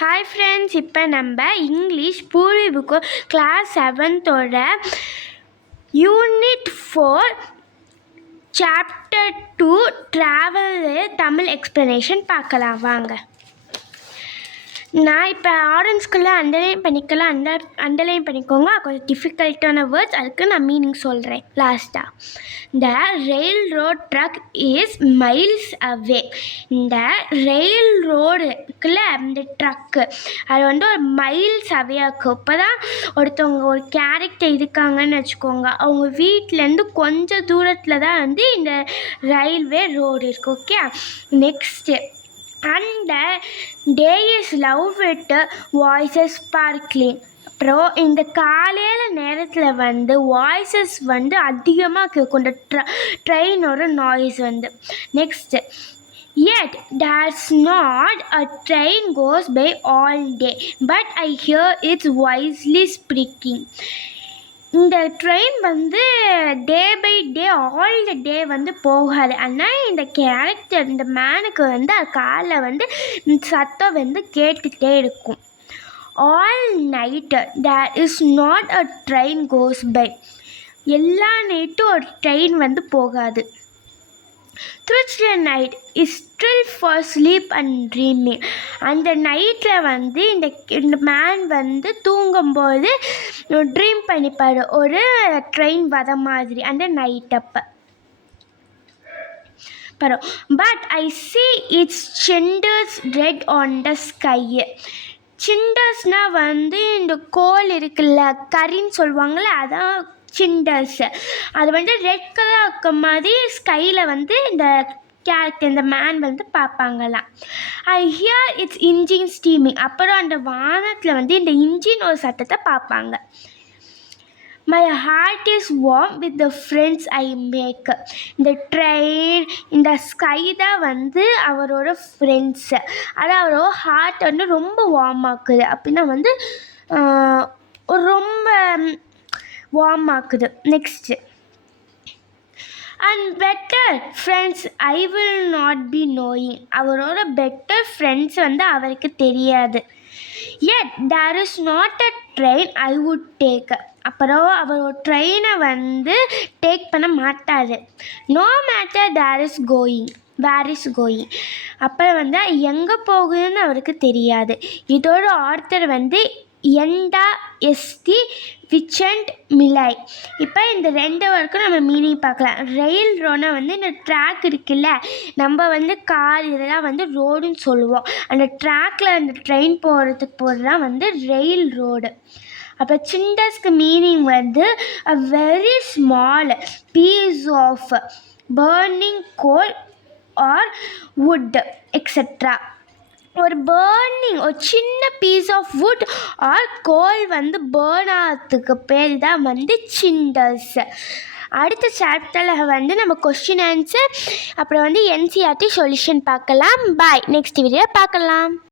Hi friends, இப்போ நம்ம English Poorvi book class 7th unit 4 chapter 2 travel Tamil explanation பார்க்கலாம் வாங்க. நான் இப்போ ஆரஞ்சுக்குள்ளே அண்டர்லைன் பண்ணிக்கோங்க. கொஞ்சம் டிஃபிகல்ட்டான வேர்ட்ஸ், அதுக்கு நான் மீனிங் சொல்கிறேன் லாஸ்ட்டாக. The railroad track is miles away. இந்த ரெயில் ரோடு இருக்குல்ல, இந்த ட்ரக்கு அது ஒரு மைல்ஸ் அவே இருக்கும். இப்போ தான் ஒருத்தவங்க ஒரு கேரக்டர் இருக்காங்கன்னு வச்சுக்கோங்க, அவங்க வீட்டிலேருந்து கொஞ்சம் தூரத்தில் தான் இந்த ரயில்வே ரோடு இருக்குது. Okay, next and the day is loud with voices sparkling. அப்புறம் இந்த காலையில் நேரத்தில் வாய்ஸஸ் அதிகமாக கேட்கும், இந்த ட்ரெயினோட noise next yet there's not a train goes by all day, but I hear it's wisely speaking. இந்த train day by day all the day போகாது. ஆனால் இந்த கேரக்டர், இந்த மேனுக்கு அது காலில் சத்தம் கேட்டுகிட்டே இருக்கும். All night there is not a train goes by. எல்லா நைட்டும் ஒரு ட்ரெயின் போகாது. Through the night is still for sleep and dreaming. அந்த நைட்டில் இந்த மேன் தூங்கும்போது ட்ரீம் பண்ணிப்பார், ஒரு ட்ரெயின் வர மாதிரி அந்த நைட் அப்போ. பரம் but I see its cinders red on the sky. சிண்டர்ஸ்னால் இந்த கோல் இருக்குல்ல, கரின்னு சொல்லுவாங்கள்ல, அதான் சிண்டர்ஸ். அது ரெட் கலர் இருக்க மாதிரி ஸ்கையில் இந்த கேரக்டர், இந்த மேன் பார்ப்பாங்களாம். I hear its engine steaming. அப்புறம் அந்த வானத்தில் இந்த இன்ஜின் ஒரு சத்தத்தை பார்ப்பாங்க. My heart is warm with the friends I make. இந்த ட்ரெயின், இந்த ஸ்கை தான் அவரோட ஃப்ரெண்ட்ஸு. அது அவரோட ஹார்ட் ரொம்ப வார்ம் ஆக்குது. அப்படின்னா ரொம்ப வார்ம் ஆக்குது. Next and better friends I will not be knowing. அவரோட பெட்டர் ஃப்ரெண்ட்ஸ் அவருக்கு தெரியாது. yet there is not a train I would take. அப்புறம் அவர் ஒரு ட்ரெயினை டேக் பண்ண மாட்டார். No matter there is going, where is going. அப்புறம் எங்கே போகுதுன்னு அவருக்கு தெரியாது. இதோட ஆர்த்தர் எண்டா எஸ்டி விச்சண்ட் மிலை. இப்போ இந்த ரெண்டு வரைக்கும் நம்ம மீனிங் பார்க்கலாம். ரெயில் ரோனா இந்த ட்ராக் இருக்குல்ல, நம்ம கார் இதெல்லாம் ரோடுன்னு சொல்லுவோம். அந்த ட்ராக்கில் அந்த ட்ரெயின் போகிறதுக்கு தான் ரெயில் ரோடு. அப்புறம் சிண்டர்ஸ்க்கு meaning a very small piece of burning coal or wood etc. ஒரு ஒரு சின்ன piece of wood or coal burn ஆகிறதுக்கு பேர் தான் சிண்டர்ஸ். அடுத்த சாப்டரில் நம்ம கொஸ்டின் ஆன்சர், அப்புறம் NCERT சொல்யூஷன் பார்க்கலாம். பாய், நெக்ஸ்ட் வீடியோ பார்க்கலாம்.